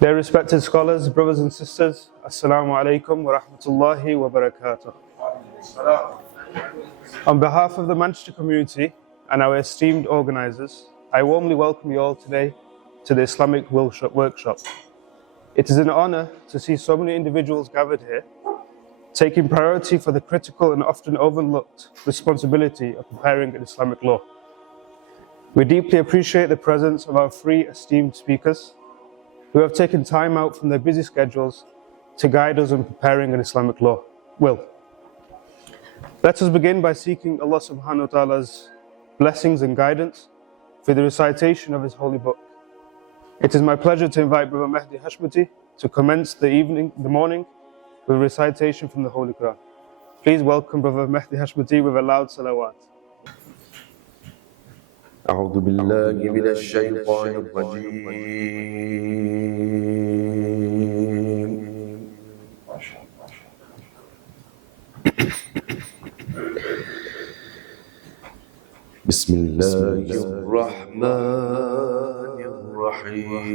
Dear respected scholars, brothers and sisters, Assalamu alaikum wa rahmatullahi wa barakatuh. On behalf of the Manchester community and our esteemed organisers, I warmly welcome you all today to the Islamic workshop. It is an honour to see so many individuals gathered here, taking priority for the critical and often overlooked responsibility of preparing an Islamic law. We deeply appreciate the presence of our three esteemed speakers who have taken time out from their busy schedules to guide us in preparing an Islamic law. Let us begin by seeking Allah subhanahu wa ta'ala's blessings and guidance for the recitation of His holy book. It is my pleasure to invite Brother Mehdi Hashmati to commence the morning with recitation from the Holy Quran. Please welcome Brother Mehdi Hashmati with a loud salawat. أعوذ بالله من الشيطان الرجيم بسم الله الرحمن الرحيم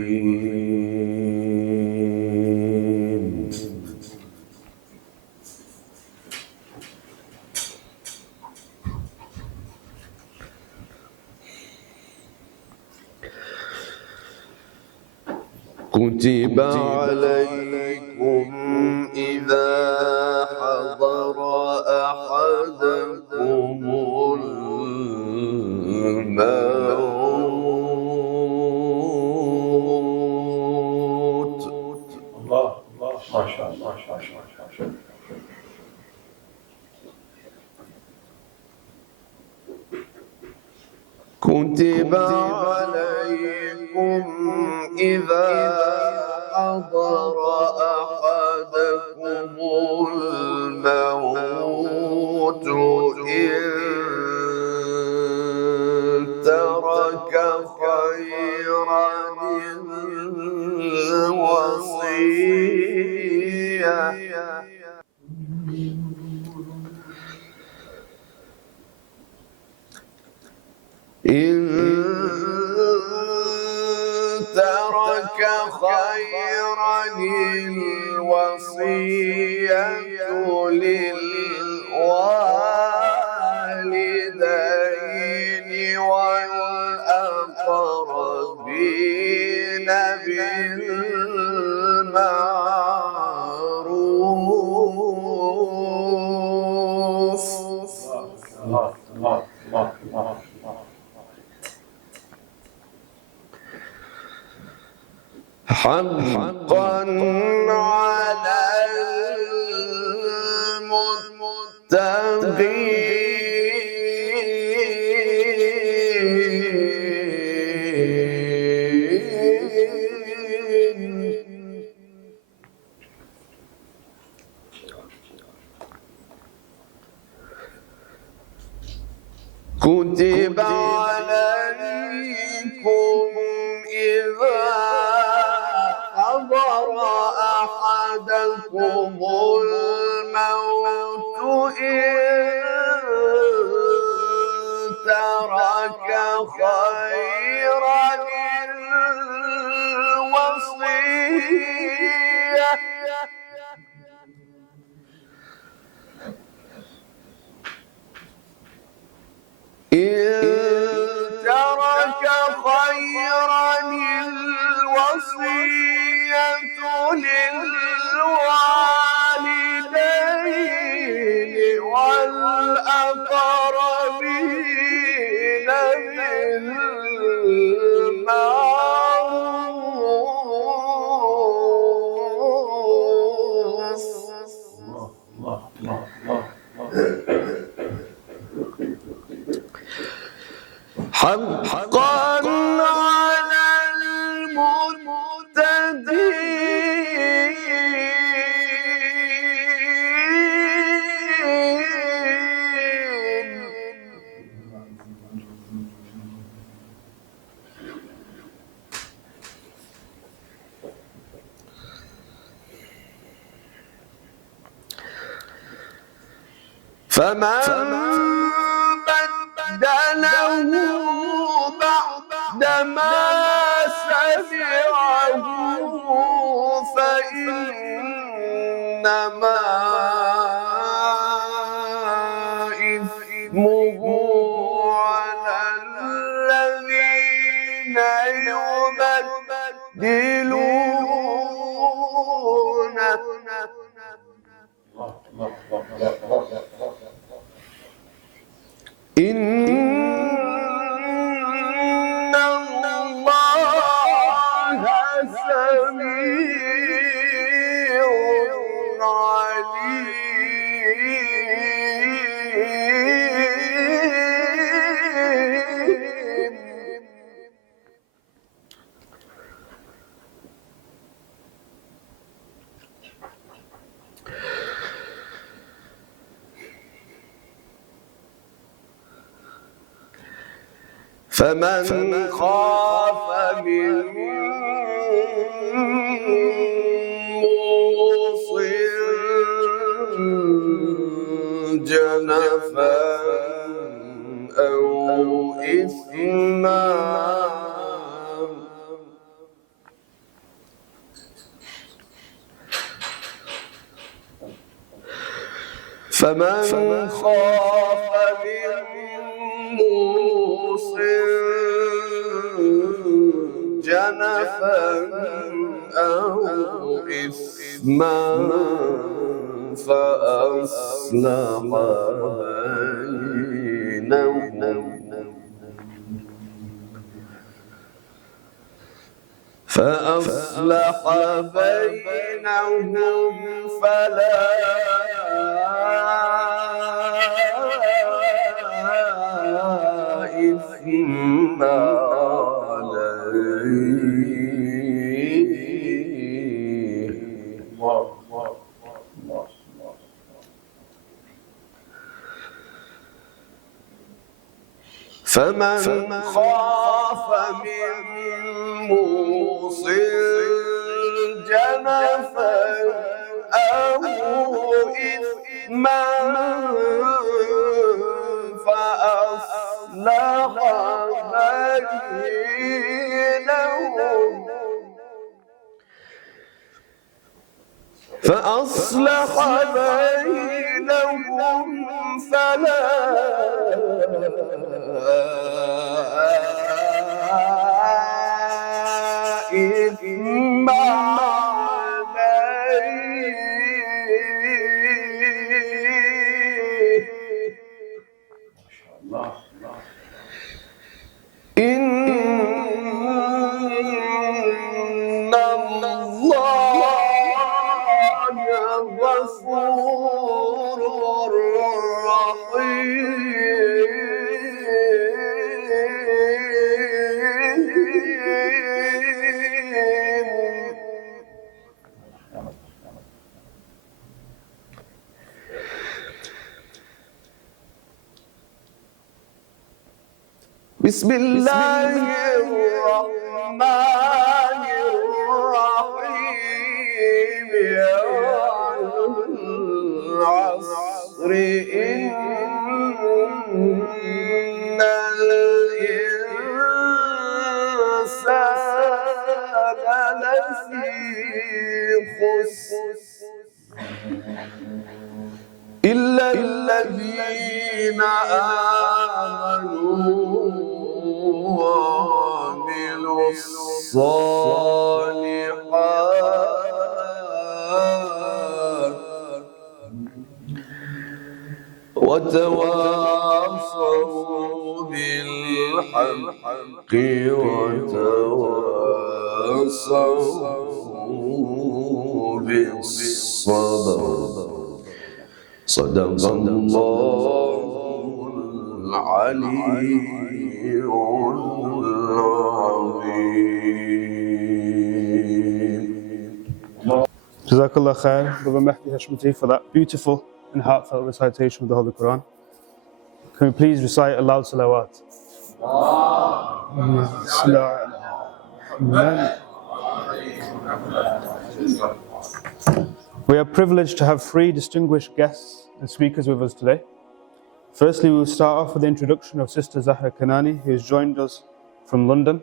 كتب عليكم إذا حضر أحدكم الموت الله ما شاء الله كتب عليكم إذا حضر أحدكم الموت إن ترك خيرا الوصية إن ترك خيرا الوصية للوالدين والأقربين بالمعروف حقا على المتقين كتب عليكم إذا حضر أحدكم الموت إن ترك خيرا الوصية إن ترك خيرا الوصية للوالدين والأقربين بالمعروف حقا على المتقين فمن بدله بعدما سمعه إنما إثمه على الذين يبدلونه إن الله سميع عليم. فمن خاف من موص جنفا أو إثما فمن خاف من موص جنفا أو إثما فأصلح بينهم فلا إثم عليه. فمن خاف من موص جنفا أو إثما فأصلح بينهم فلا إثم عليه. إن الله غفور رحيم. بسم الله الرحمن الرحيم. والعصر إن الإنسان لفي خسر إلا الذين آمنوا وعملوا الصالحات وتواصوا بالحق وتواصوا بالصبر. صدق الله العلي العظيم. Jazakallah khair, Brother Mehdi Hashmati, for that beautiful and heartfelt recitation of the Holy Quran. Can we please recite a loud salawat? We are privileged to have three distinguished guests and speakers with us today. Firstly, we will start off with the introduction of Sister Zahra Kanani, who has joined us from London.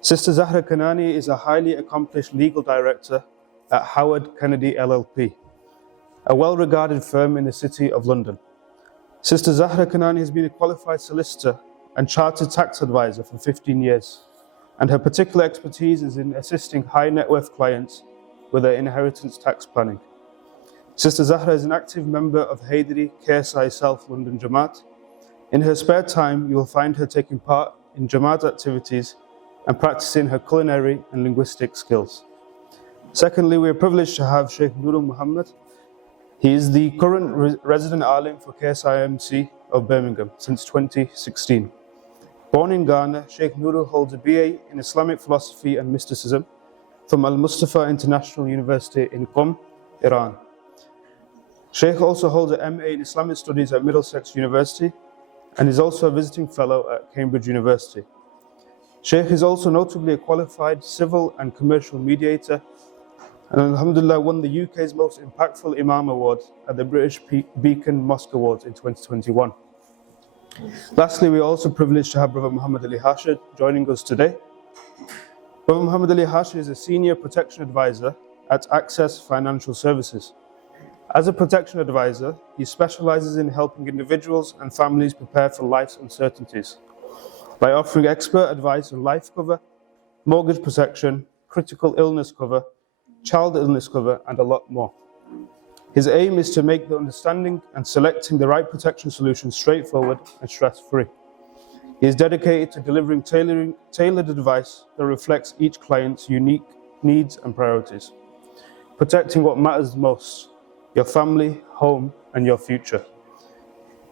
Sister Zahra Kanani is a highly accomplished legal director at Howard Kennedy LLP, a well-regarded firm in the City of London. Sister Zahra Kanani has been a qualified solicitor and chartered tax advisor for 15 years, and her particular expertise is in assisting high net worth clients with their inheritance tax planning. Sister Zahra is an active member of Haydari KSI South London Jamaat. In her spare time, you will find her taking part in Jamaat activities and practicing her culinary and linguistic skills. Secondly, we are privileged to have Sheikh Nuru Mohammed. He is the current resident alim for KSIMC of Birmingham since 2016. Born in Ghana, Sheikh Nuru holds a BA in Islamic philosophy and mysticism from Al-Mustafa International University in Qom, Iran. Sheikh also holds an MA in Islamic Studies at Middlesex University and is also a visiting fellow at Cambridge University. Sheikh is also notably a qualified civil and commercial mediator, and alhamdulillah won the UK's most impactful Imam Award at the British Beacon Mosque Awards in 2021. Lastly, we are also privileged to have Brother Mohammed Ali Hashid joining us today. Brother Mohammed Ali Hashid is a senior protection advisor at Access Financial Services. As a protection advisor, he specializes in helping individuals and families prepare for life's uncertainties by offering expert advice on life cover, mortgage protection, critical illness cover, child illness cover, and a lot more. His aim is to make the understanding and selecting the right protection solution straightforward and stress-free. He is dedicated to delivering tailored advice that reflects each client's unique needs and priorities, protecting what matters most: your family, home, and your future.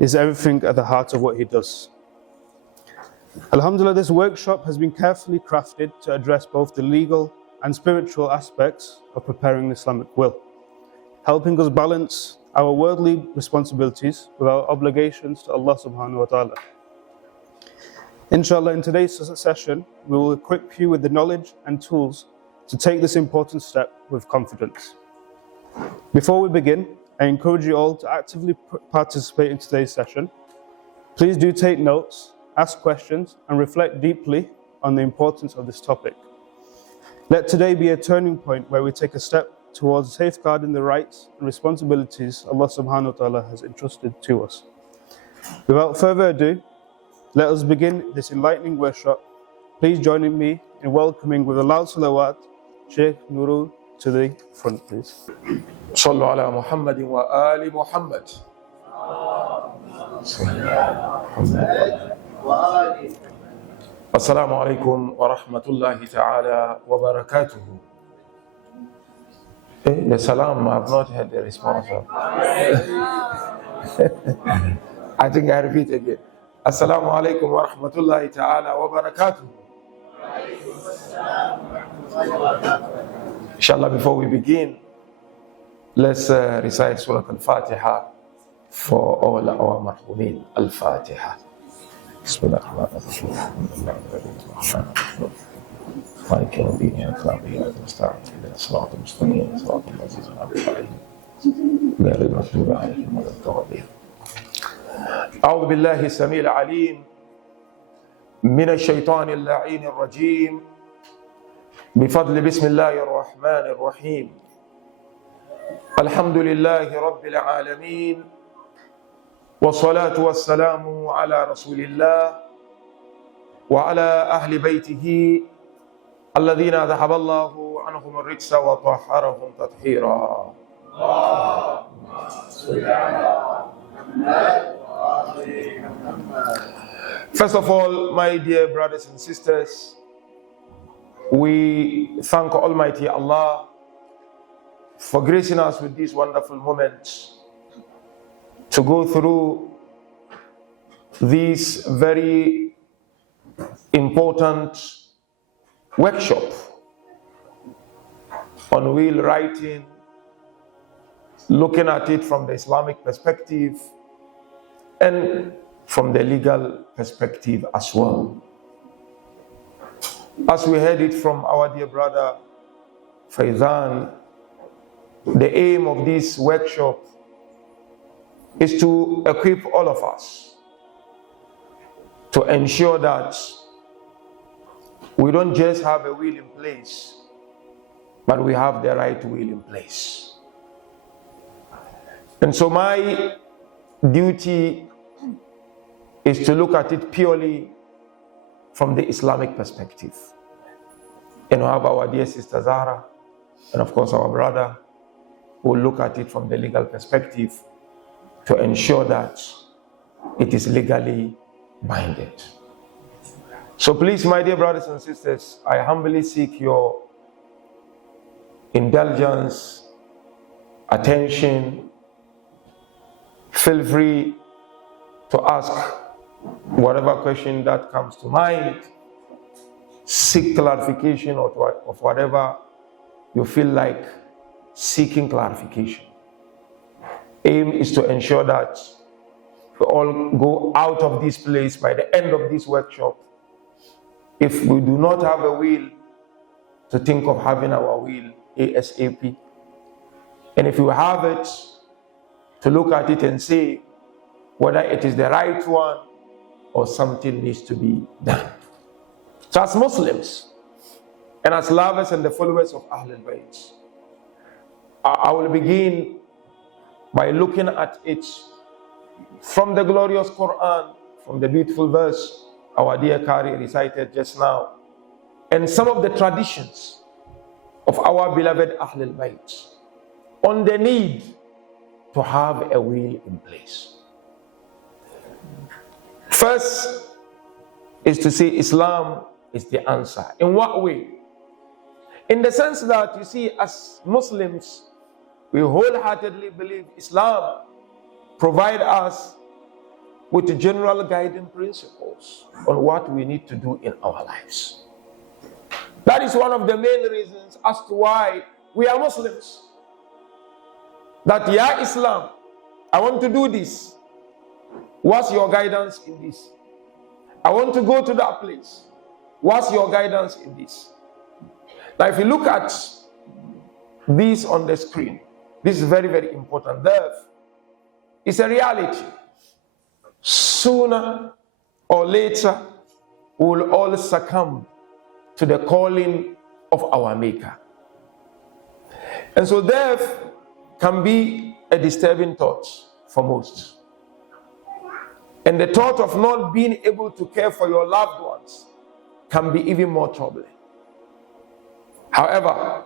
Is everything at the heart of what he does. Alhamdulillah, this workshop has been carefully crafted to address both the legal and spiritual aspects of preparing an Islamic will, helping us balance our worldly responsibilities with our obligations to Allah subhanahu wa ta'ala. Inshallah, in today's session, we will equip you with the knowledge and tools to take this important step with confidence. Before we begin, I encourage you all to actively participate in today's session. Please do take notes, ask questions, and reflect deeply on the importance of this topic. Let today be a turning point where we take a step towards safeguarding the rights and responsibilities Allah subhanahu wa ta'ala has entrusted to us. Without further ado, let us begin this enlightening workshop. Please join me in welcoming with a loud salawat Sheikh Nuru to the front, please. صلوا على محمد وآل محمد. السلام عليكم ورحمة الله تعالى وبركاته. The salam, I have not heard the response. I think I repeat again. Assalamu alaikum wa rahmatullahi ta'ala wa barakatuh. Inshallah, before we begin, let's recite Surah Al-Fatiha for all our marhumin. Al-Fatiha. Bismillah ar-Rahman مالك يوم الدين إياك نعبد وإياك نستعين اهدنا الصراط المستقيم صراط الذين أنعمت عليهم غير المغضوب عليهم ولا الضالين. أعوذ بالله السميع العليم من الشيطان اللعين الرجيم بفضل بسم الله الرحمن الرحيم. الحمد لله رب العالمين والصلاة والسلام على رسول الله وعلى أهل بيته الذين ذهب الله عنهم الرجس وطهرهم تطهيرا. اللهم صل على محمد. First of all, my dear brothers and sisters, we thank Almighty Allah for gracing us with these wonderful moments to go through this very important workshop on will writing, looking at it from the Islamic perspective and from the legal perspective as well. As we heard it from our dear brother Faizan, the aim of this workshop is to equip all of us to ensure that we don't just have a will in place, but we have the right will in place. And so my duty is to look at it purely from the Islamic perspective. And we have our dear sister Zahra, and of course our brother, who will look at it from the legal perspective to ensure that it is legally binding. So please, my dear brothers and sisters, I humbly seek your indulgence, attention. Feel free to ask whatever question that comes to mind, seek clarification of whatever you feel like seeking clarification. Aim is to ensure that we all go out of this place by the end of this workshop. If we do not have a will, to think of having our will ASAP. And if you have it, to look at it and say whether it is the right one or something needs to be done. So as Muslims and as lovers and the followers of Ahlul Bayt, I will begin by looking at it from the glorious Quran, from the beautiful verse our dear Qari recited just now, and some of the traditions of our beloved Ahlul Bayt on the need to have a will in place. First is to say Islam is the answer. In what way? In the sense that, you see, as Muslims, we wholeheartedly believe Islam provides us with general guiding principles on what we need to do in our lives. That is one of the main reasons as to why we are Muslims. That, yeah, Islam, I want to do this. What's your guidance in this? I want to go to that place. What's your guidance in this? Now, if you look at this on the screen, this is very, very important. Death is a reality. Sooner or later, we will all succumb to the calling of our Maker. And so death can be a disturbing thought for most. And the thought of not being able to care for your loved ones can be even more troubling. However,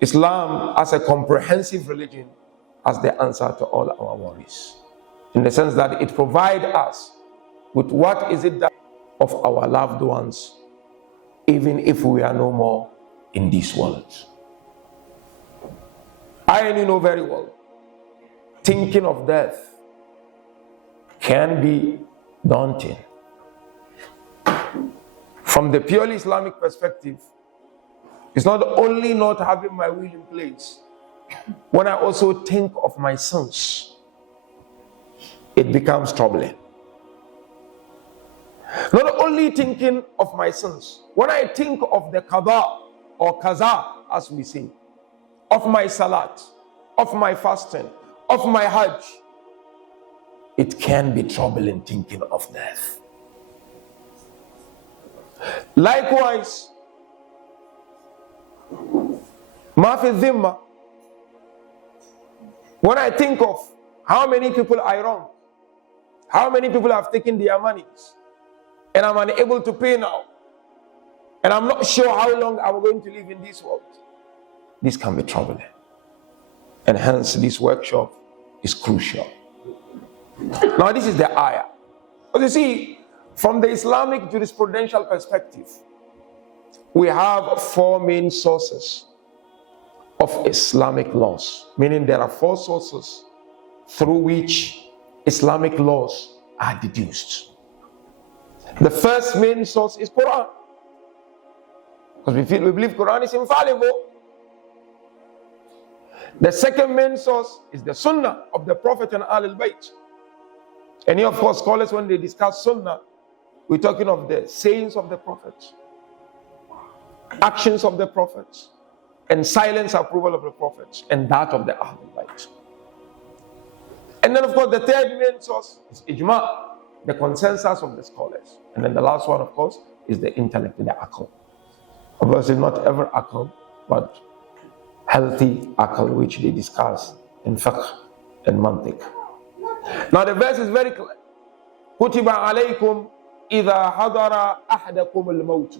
Islam as a comprehensive religion has the answer to all our worries, in the sense that it provides us with what is it that of our loved ones, even if we are no more in this world. I and you know very well, thinking of death can be daunting. From the purely Islamic perspective, it's not only not having my will in place. When I also think of my sons, it becomes troubling. Not only thinking of my sons, when I think of the qada or qaza, as we say, of my salat, of my fasting, of my hajj, it can be troubling thinking of death. Likewise, ma fi dhimma, when I think of how many people I wrong, how many people have taken their monies, and I'm unable to pay now, and I'm not sure how long I'm going to live in this world, this can be troubling. And hence this workshop is crucial. Now this is the ayah. But you see, from the Islamic jurisprudential perspective, we have four main sources of Islamic laws, meaning there are four sources through which Islamic laws are deduced. The first main source is Quran, because we believe Quran is infallible. The second main source is the Sunnah of the Prophet and Ahlul Bayt. And here, of course, scholars, when they discuss Sunnah, we're talking of the sayings of the Prophet, actions of the Prophet, and silence approval of the Prophet, and that of the Ahlul Bayt. And then, of course, the third main source is Ijma, the consensus of the scholars. And then the last one, of course, is the intellect, the Aql. Obviously, not ever Aql, but healthy akal, which they discuss in fiqh and mantiq. Now the verse is very clear. كتب عليكم إذا حضر أحدكم الموت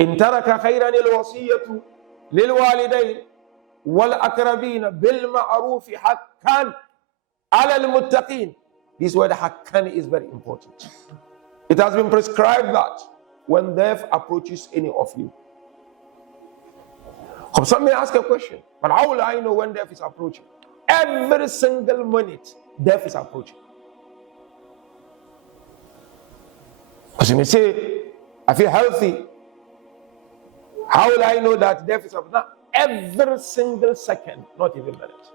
إن ترك خيرا الوصية للوالدين والأقربين بالمعروف حقا على المتقين. This word حقا is very important. It has been prescribed that when death approaches any of you. Some may ask a question, but how will I know when death is approaching? Every single minute, death is approaching. Because you may say, I feel healthy. How will I know that death is approaching? Every single second, not even minute.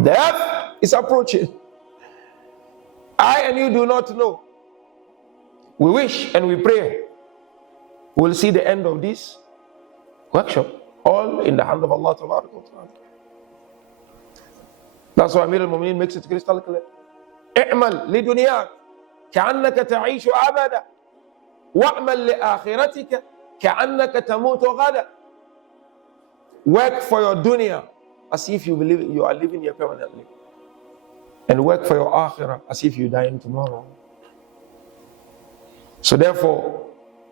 Death is approaching. I and you do not know. We wish and we pray we'll see the end of this workshop, all in the hand of Allah Ta'ala. That's why Amir al-Mu'mineen makes it crystal clear. اعمل لدنياك كأنك تعيش أبدا واعمل لآخرتك كأنك تموت غدا. Work for your dunya as if you believe you are living here permanently, and work for your akhirah as if you die in tomorrow. So therefore,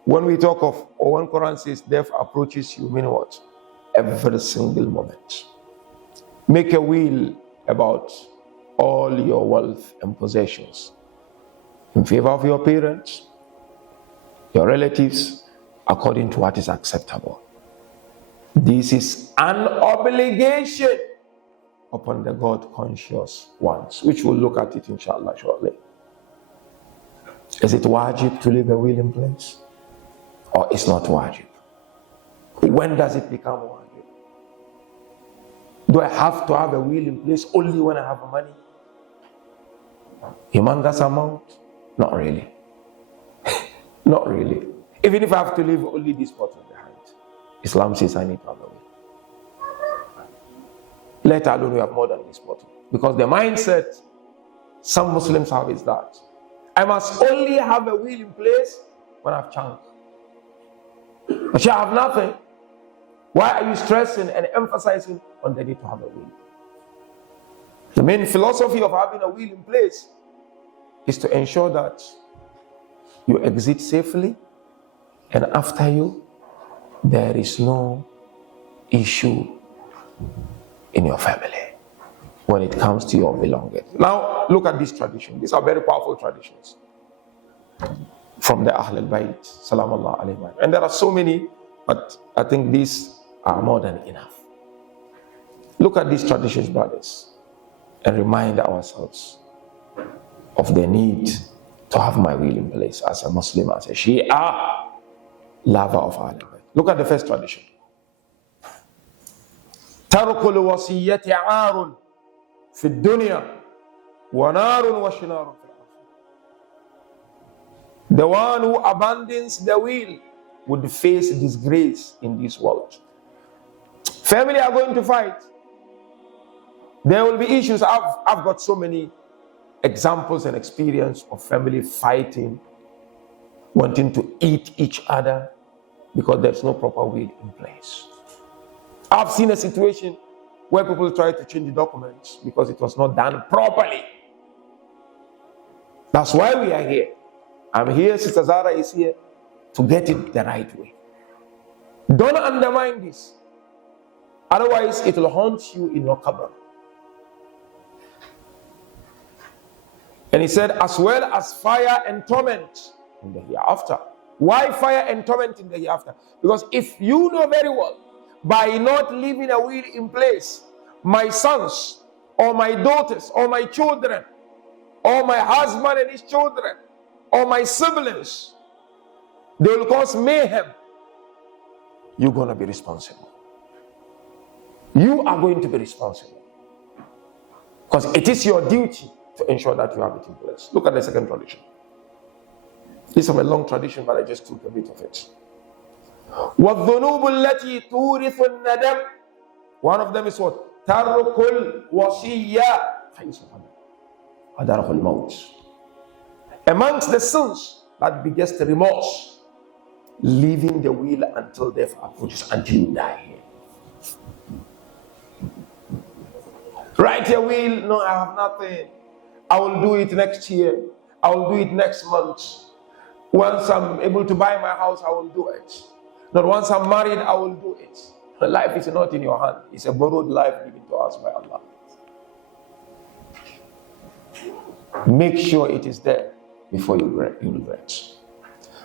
when we talk of, or when Quran says death approaches you, mean what? Every single moment. Make a will about all your wealth and possessions in favor of your parents, your relatives, according to what is acceptable. This is an obligation upon the God-conscious ones, which we'll look at it inshallah shortly. Is it wajib to leave a will in place? Or it's not wajib? When does it become wajib? Do I have to have a will in place only when I have money? Humongous amount? Not really. Not really. Even if I have to leave only this bottle behind, Islam says I need to have a will. Let alone we have more than this bottle. Because the mindset some Muslims have is that I must only have a will in place when I have chance. But you have nothing. Why are you stressing and emphasizing on the need to have a will? The main philosophy of having a will in place is to ensure that you exit safely, and after you, there is no issue in your family when it comes to your belongings. Now, look at this tradition. These are very powerful traditions from the Ahl al-Bayt, salamallahu alayhi. And there are so many, but I think these are more than enough. Look at these traditions, brothers, and remind ourselves of the need to have my will in place as a Muslim, as a Shia, lover of Ahl al-Bayt. Look at the first tradition. ترك الوصية عار في الدنيا ونار وشنار في الآخرة. The one who abandons the will would face disgrace in this world. Family are going to fight. There will be issues. I've got so many examples and experience of family fighting, wanting to eat each other because there's no proper will in place. I've seen a situation where people try to change the documents because it was not done properly. That's why we are here. I'm here, Sister Zahra is here to get it the right way. Don't undermine this. Otherwise, it will haunt you in your qabr. And he said, as well as fire and torment in the hereafter. Why fire and torment in the hereafter? Because if you know very well, by not leaving a will in place, my sons or my daughters or my children or my husband and his children or my siblings, they will cause mayhem. You're going to be responsible. You are going to be responsible. Because it is your duty to ensure that you have it in place. Look at the second tradition. This is a long tradition, but I just took a bit of it. وَالذُّنُوبُ الَّتِي تُورِثُ النَّدَمِ. One of them is what? تَرْكُ الْوَصِيَّةِ أَدَرَهُ الْمَوْتِ. Amongst the sins that begets the remorse, leaving the will until death approaches, until you die. Write your will. No, I have nothing. I will do it next year. I will do it next month. Once I'm able to buy my house, I will do it. Not once I'm married, I will do it. Life is not in your hand. It's a borrowed life given to us by Allah. Make sure it is there before you regret.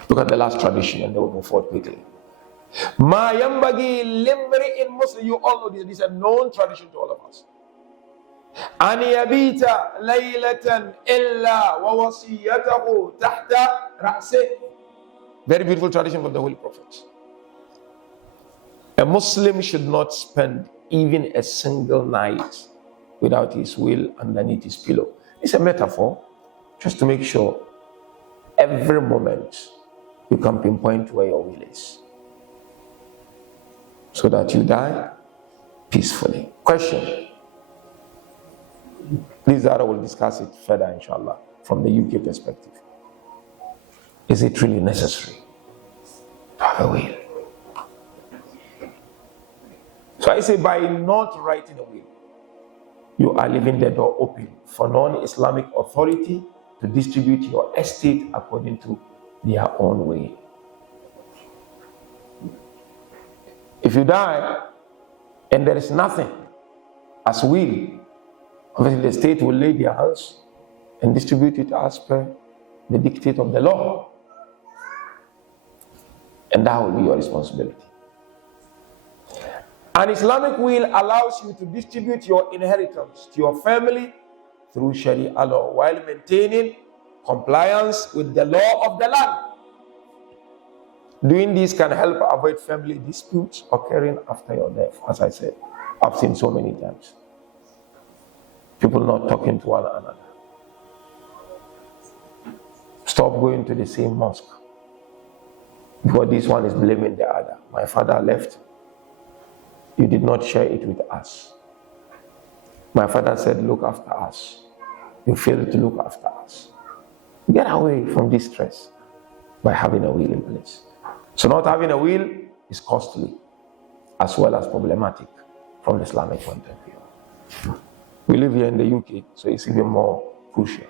Look at the last tradition and then we'll move forward quickly. Ma yambagi limri in Muslim. You all know this. This is a known tradition to all of us. An yabita laylatan illa wa wasiyatahu tahta ra'si. Very beautiful tradition from the Holy Prophet. A Muslim should not spend even a single night without his will underneath his pillow. It's a metaphor just to make sure every moment you can pinpoint where your will is, so that you die peacefully. Question. This Zahra will discuss it further, inshallah, from the UK perspective. Is it really necessary to have a will? So I say, by not writing a will, you are leaving the door open for non-Islamic authority to distribute your estate according to their own way. If you die and there is nothing as will, obviously the state will lay their hands and distribute it as per the dictate of the law. And that will be your responsibility. An Islamic will allows you to distribute your inheritance to your family through Sharia law while maintaining compliance with the law of the land. Doing this can help avoid family disputes occurring after your death. As I said, I've seen so many times. People not talking to one another. Stop going to the same mosque, because this one is blaming the other. My father left. You did not share it with us. My father said, look after us. You failed to look after us. Get away from this stress by having a will in place. So not having a will is costly as well as problematic from the Islamic point of view. We live here in the UK, so it's even more crucial.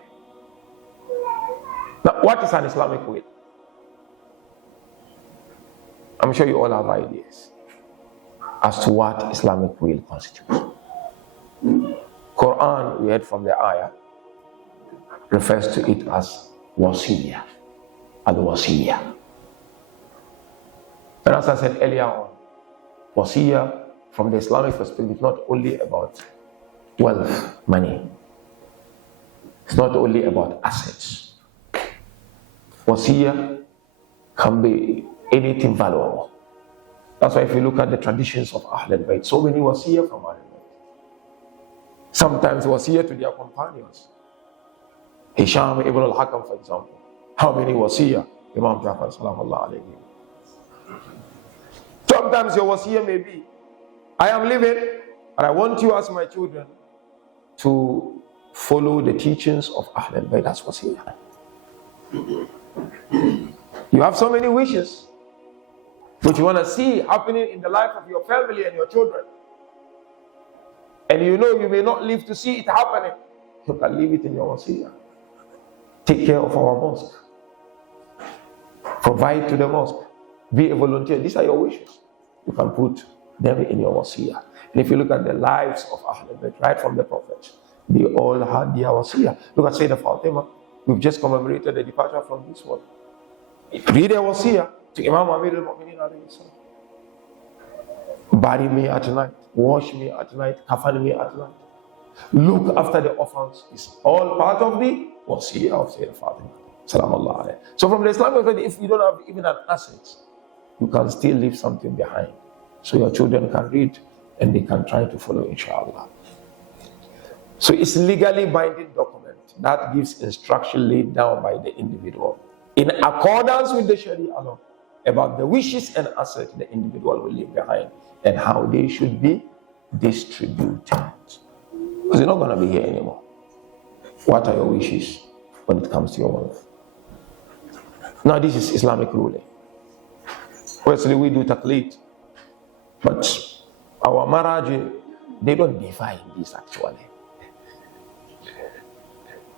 Now, what is an Islamic will? I'm sure you all have ideas as to what Islamic will constitutes. Quran, we heard from the ayah, refers to it as wasiyah, al-wasiyah. And as I said earlier on, wasiyah from the Islamic perspective is not only about wealth, money. It's not only about assets. Wasiyah can be anything valuable. That's why if you look at the traditions of Ahlul Bayt, so many wasiyah from Ahlul Bayt. Sometimes wasiyah to their companions. Hisham ibn al-Hakam, for example. How many wasiyah? Imam Jafar sallallahu alayhi wa sallam. Sometimes your wasiyah may be, I am living and I want you as my children to follow the teachings of Ahlul Bayt. That's wasiyah. You have so many wishes which you want to see happening in the life of your family and your children. And you know you may not live to see it happening. You can leave it in your wasiyah. Take care of our mosque. Provide to the mosque. Be a volunteer. These are your wishes. You can put them in your wasiyah. And if you look at the lives of Ahlul Bayt, right from the Prophet, they all had their wasiyah. Look at Sayyidah Fatima. We've just commemorated the departure from this world. Read a wasiyah to Imam Amir al-Mu'mineen alayhi salam. Bury me at night. Wash me at night. Kafan me at night. Look after the orphans. It's all part of the wasiyah of Sayyidah Fatima. Salamullah alayhi. So from the Islamic perspective, if you don't have even an asset, you can still leave something behind. So your children can read and they can try to follow, inshallah. So it's legally binding document that gives instruction laid down by the individual in accordance with the Sharia law about the wishes and assets the individual will leave behind and how they should be distributed. Because you're not going to be here anymore. What are your wishes when it comes to your wealth? Now this is Islamic ruling. Firstly, we do taqleed, but our maraj, they don't define this actually.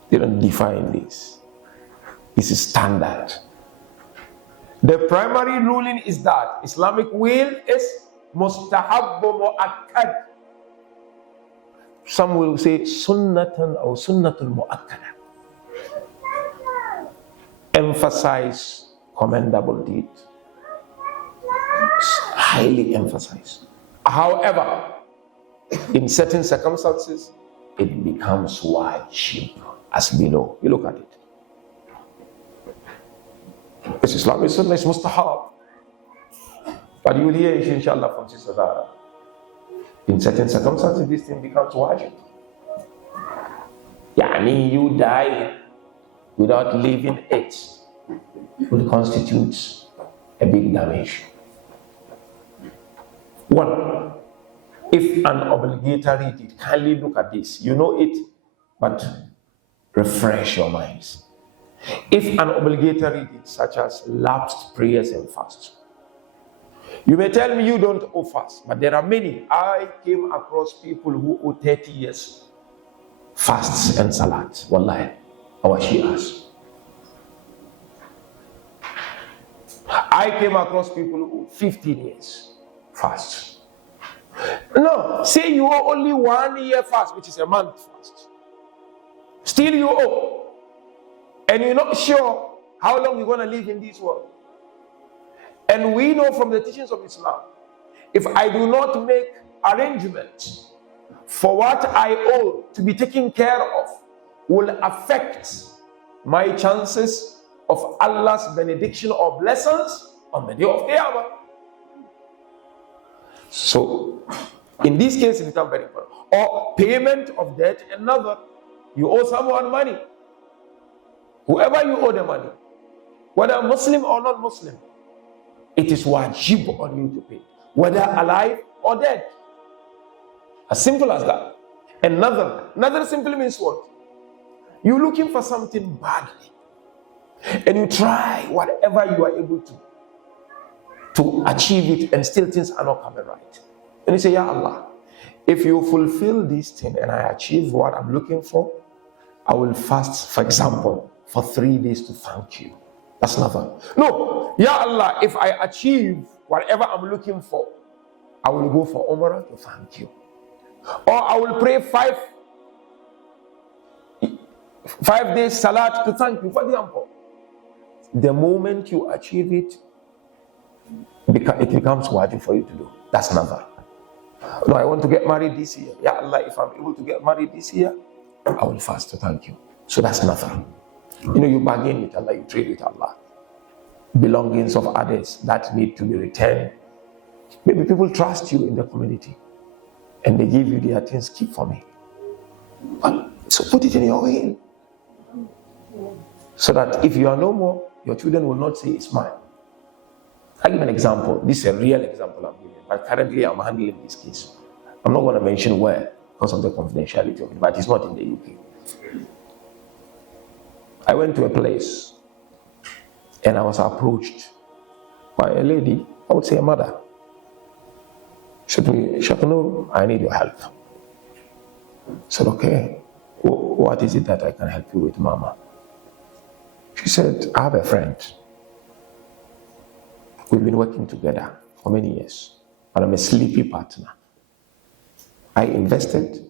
They don't define this. This is standard. The primary ruling is that Islamic will is mustahab mu'akkad. Some will say sunnatan or sunnatul mu'akkada. Emphasize commendable deed. Highly emphasize. However, in certain circumstances, it becomes wajib, as below. You look at it. It's Islamic Sunnah is mustahab. But you will hear, inshallah, from Sister Zahra. In certain circumstances, this thing becomes wajib. Yani you die without leaving it will constitute a big damage. One, if an obligatory deed, kindly look at this. You know it, but refresh your minds. If an obligatory deed, such as lapsed prayers and fasts, you may tell me you don't owe fast, but there are many. I came across people who owe 30 years fasts and salat. Wallahi, our Shias. I came across people who owe 15 years fast. No, say you owe only 1 year fast, which is a month fast. Still you owe. And you're not sure how long you're going to live in this world. And we know from the teachings of Islam, if I do not make arrangements for what I owe to be taken care of, will affect my chances of Allah's benediction or blessings on the day of Qiyamah. So, in this case, it becomes very important. Or payment of debt, another. You owe someone money. Whoever you owe the money, whether Muslim or not Muslim, it is wajib on you to pay, whether alive or dead. As simple as that. Another simply means what? You're looking for something badly, and you try whatever you are able to achieve it, and still things are not coming right. And you say, Ya Allah, if you fulfill this thing and I achieve what I'm looking for, I will fast, for example, for 3 days to thank you. That's nothing. No, Ya Allah, if I achieve whatever I'm looking for, I will go for Umrah to thank you. Or I will pray 5 days Salat to thank you. For example, the moment you achieve it, it becomes wajib for you to do. That's nothing. No, I want to get married this year. Ya Allah, if I'm able to get married this year, I will fast to thank you. So that's nothing. You know, you bargain with Allah, you trade with Allah. Belongings of others that need to be returned. Maybe people trust you in the community and they give you their things, keep for me. So put it in your will. So that if you are no more, your children will not say it's mine. I'll give an example. This is a real example I'm giving. But currently I'm handling this case. I'm not going to mention where because of the confidentiality of it, but it's not in the UK. I went to a place and I was approached by a lady, I would say a mother. She said to me, Sheikh Nuru, I need your help. I said, okay, what is it that I can help you with, Mama? She said, I have a friend. We've been working together for many years, but I'm a sleepy partner. I invested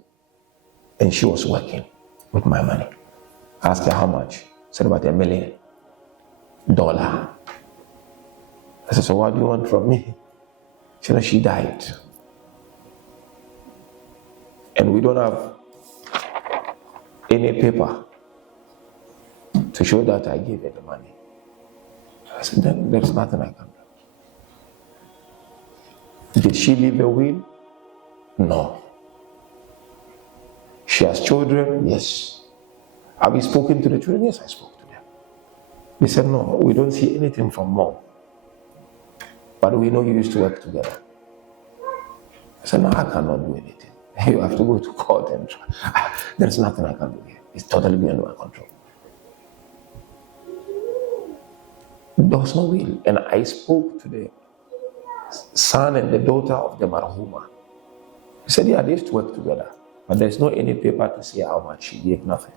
and she was working with my money. I asked her how much. Said about $1 million. I said, so what do you want from me? She said, she died. And we don't have any paper to show that I gave her the money. I said, then there's nothing I can do. Did she leave a will? No. She has children? Yes. Have you spoken to the children? Yes, I spoke to them. They said, no, we don't see anything from Mom. But we know you used to work together. I said, no, I cannot do anything. You have to go to court and try. There's nothing I can do here. It's totally beyond my control. There was no will. And I spoke to the son and the daughter of the marhuma. He said, yeah, they used to work together. But there's no any paper to say how much she gave, nothing.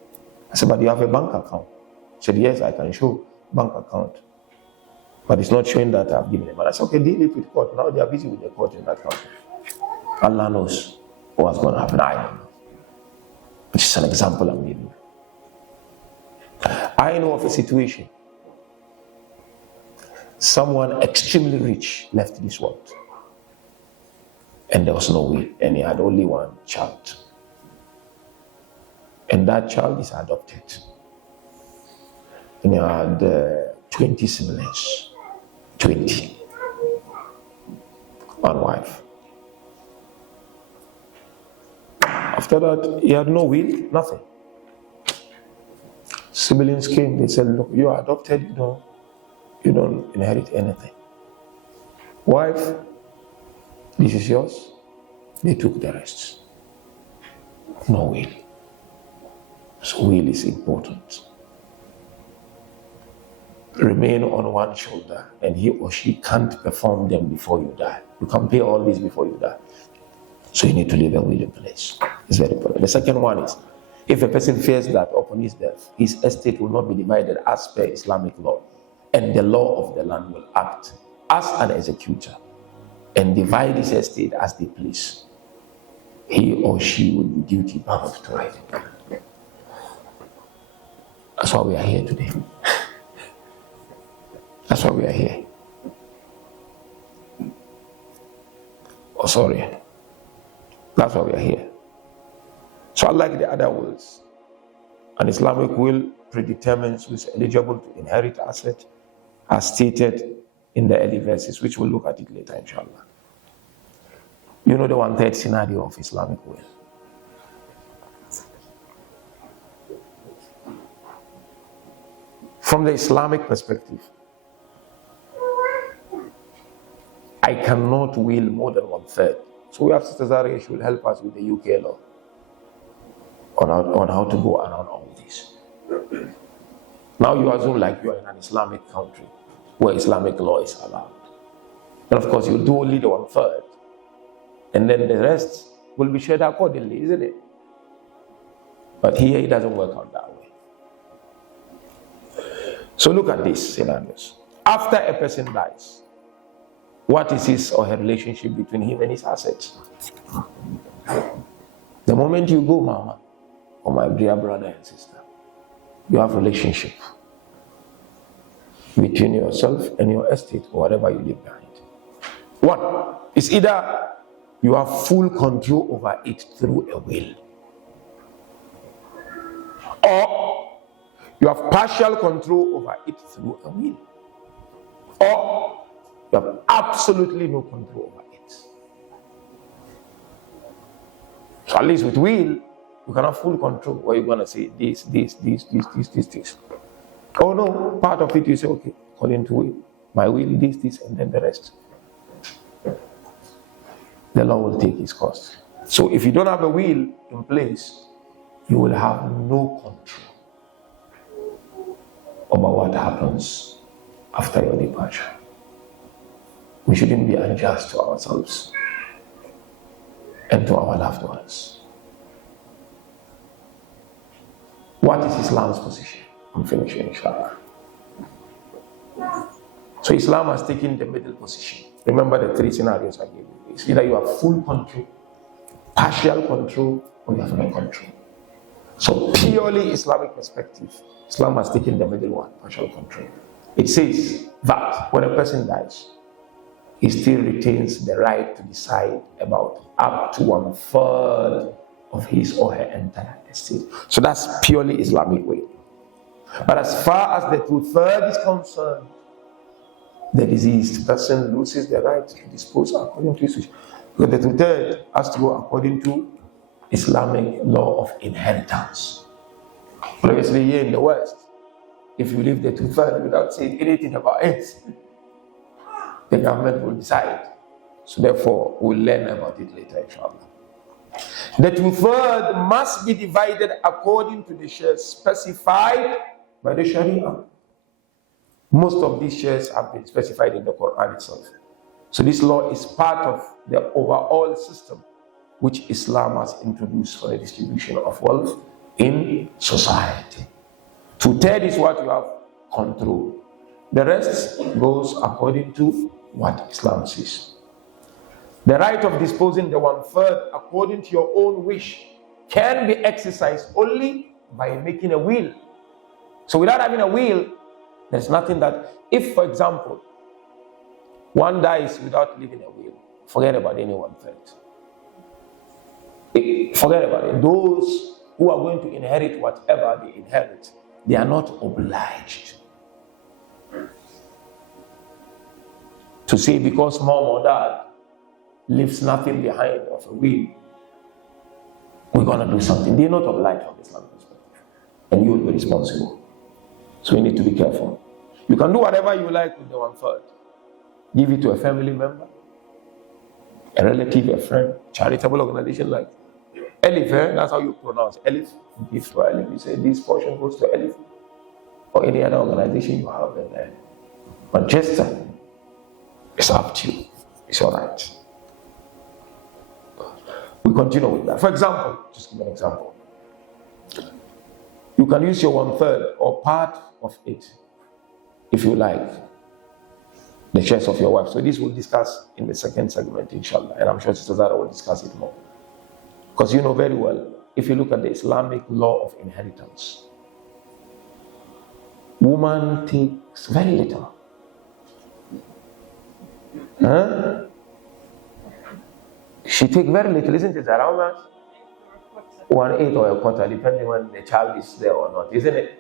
I said, but you have a bank account. He said, yes, I can show bank account. But it's not showing that I've given him. And I said, okay, deal it with court. Now they are busy with the court in that country. Allah knows what's going to happen. I don't know. Which is an example I'm giving you. I know of a situation. Someone extremely rich left this world. And there was no will. And he had only one child. And that child is adopted. And he had 20 siblings. 20. One wife. After that, he had no will, nothing. Siblings came, they said, look, you are adopted, you don't inherit anything. Wife, this is yours. They took the rest. No will. So will is important. Remain on one shoulder and he or she can't perform them before you die. You can pay all this before you die. So you need to leave a will in place. It's very important. The second one is, if a person fears that upon his death, his estate will not be divided as per Islamic law, and the law of the land will act as an executor and divide his estate as they please, he or she will be duty bound to write it. That's why we are here today. That's why we are here. Oh, sorry. That's why we are here. So unlike the other wills, an Islamic will predetermines who is eligible to inherit asset, as stated in the early verses, which we'll look at it later, inshallah. You know the 1/3 scenario of Islamic will. From the Islamic perspective, I cannot will more than 1/3. So we have Sister Zahra, she will help us with the UK law on how to go around all this. Now you assume like you are in an Islamic country where Islamic law is allowed. And of course you do only the 1/3. And then the rest will be shared accordingly, isn't it? But here it doesn't work out that way. So look at these scenarios. After a person dies, what is his or her relationship between him and his assets? The moment you go, Mama, or my dear brother and sister, you have relationship between yourself and your estate or whatever you leave behind. One is either you have full control over it through a will, or you have partial control over it through a will, or you have absolutely no control over it. So at least with will, you can have full control where you're going to say this. Oh no, part of it you say, okay, according to will, my will, this, and then the rest. The law will take its course. So if you don't have a will in place, you will have no control over what happens after your departure. We shouldn't be unjust to ourselves and to our loved ones. What is Islam's position? I'm finishing, inshallah. So Islam has taken the middle position. Remember the 3 scenarios I gave you. It's either you have full control, partial control, or you have no control. So purely Islamic perspective, Islam has taken the middle one, partial control. It says that when a person dies, he still retains the right to decide about up to 1/3 of his or her entire estate. So that's purely Islamic way. But as far as the 2/3 is concerned, the deceased person loses the right to dispose according to his wish. Because the 2/3 has to go according to Islamic law of inheritance. But obviously here in the West, if you leave the 2/3 without saying anything about it, the government will decide. So therefore, we'll learn about it later, inshallah. The 2/3 must be divided according to the shares specified by the Sharia. Most of these shares have been specified in the Quran itself. So this law is part of the overall system which Islam has introduced for the distribution of wealth in society. 2/3 is what you have control. The rest goes according to what Islam says. The right of disposing the 1/3 according to your own wish can be exercised only by making a will. So without having a will, there's nothing that, if for example, one dies without leaving a will, forget about any 1/3. Forget about it. Those who are going to inherit whatever they inherit, they are not obliged to say because mom or dad leaves nothing behind of a will, we're going to do something. They're not obliged from Islamic perspective. And you will be responsible. So we need to be careful. You can do whatever you like with the 1/3. Give it to a family member, a relative, a friend, charitable organization like Elif, that's how you pronounce Elif. Give for Elif. You say this portion goes to Elif. Or any other organization you have in there. But just it's up to you. It's all right. We continue with that. For example, just give an example. You can use your 1/3 or part of it, if you like, the shares of your wife. So this we'll discuss in the second segment, inshallah. And I'm sure Sister Zahra will discuss it more. Because you know very well, if you look at the Islamic law of inheritance, woman takes very little. She takes very little, isn't it? Around that 1/8 or a quarter, depending when the child is there or not, isn't it?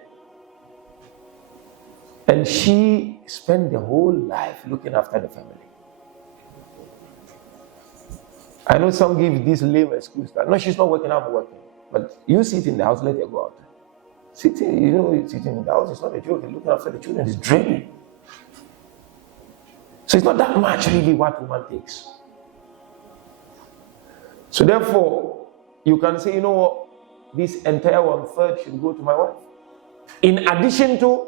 And she spent the whole life looking after the family. I know some give this lame excuse that no, she's not working, I'm working. But you sit in the house, let her go out. Sitting in the house is not a joke. Looking after the children is draining. So it's not that much really what woman takes. So therefore, you can say, you know what, this entire 1/3 should go to my wife. In addition to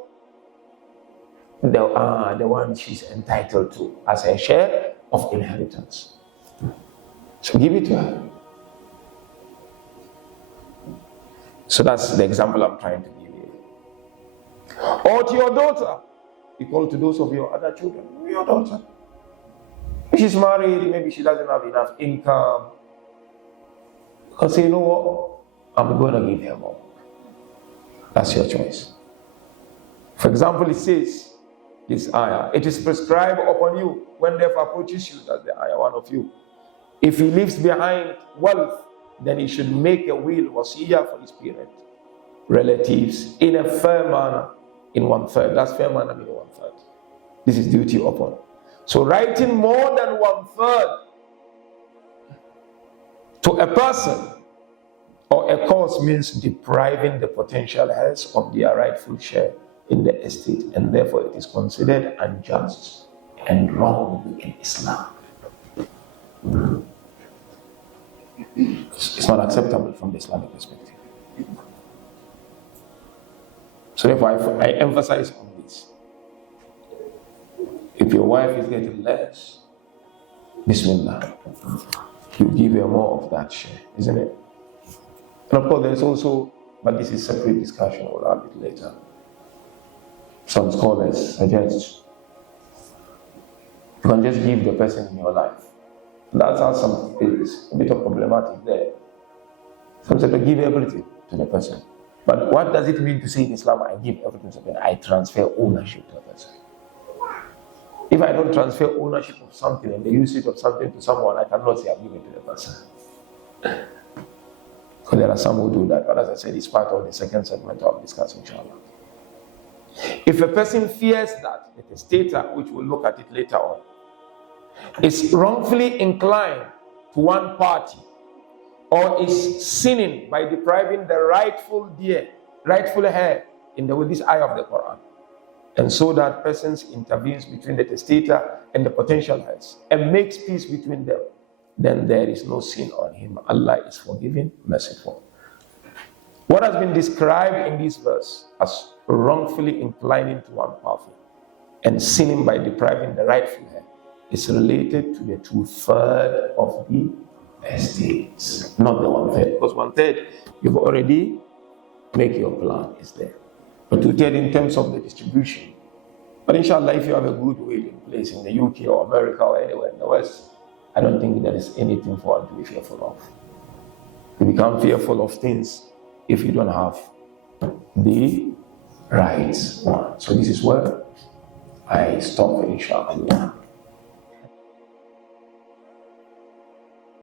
the one she's entitled to as a share of inheritance. So give it to her. So that's the example I'm trying to give you. Or to your daughter, equal to those of your other children. Your daughter. If she's married, maybe she doesn't have enough income. You can say, you know what, I'm going to give her more. That's your choice. For example, it says, this ayah, it is prescribed upon you when death approaches you, that's the ayah, one of you. If he leaves behind wealth, then he should make a will, wasiyah, for his parents, relatives, in a fair manner, in 1/3. That's fair manner, meaning 1/3. This is duty upon. So writing more than 1/3 to a person or a cause means depriving the potential heirs of their rightful share in the estate, and therefore it is considered unjust and wrong in Islam. It's not acceptable from the Islamic perspective. So therefore I emphasize on this. If your wife is getting less, Bismillah, you give her more of that share, isn't it? And of course there's also, but this is separate discussion, we'll have it later. Some scholars suggest you can just give the person in your life. That's how some is a bit of problematic there. Some say to give everything to the person. But what does it mean to say in Islam, I give everything to the person? I transfer ownership to the person. If I don't transfer ownership of something and the usage of something to someone, I cannot say I've given it to the person. Because there are some who do that. But as I said, it's part of the second segment of discussion, inshallah. If a person fears that the testator, which we'll look at it later on, is wrongfully inclined to one party or is sinning by depriving the rightful heir in with this eye of the Quran, and so that person intervenes between the testator and the potential heirs and makes peace between them, then there is no sin on him. Allah is forgiving, merciful. What has been described in this verse as wrongfully inclining to one party and sinning by depriving the rightful heir is related to the 2/3 of the estates, not the 1/3. Because 1/3, you've already make your plan is there. But to tell in terms of the distribution, but inshallah, if you have a good will in place in the UK or America or anywhere in the West, I don't think there is anything for us to be fearful of. You become fearful of things if you don't have the right one. So this is where I stop, inshallah.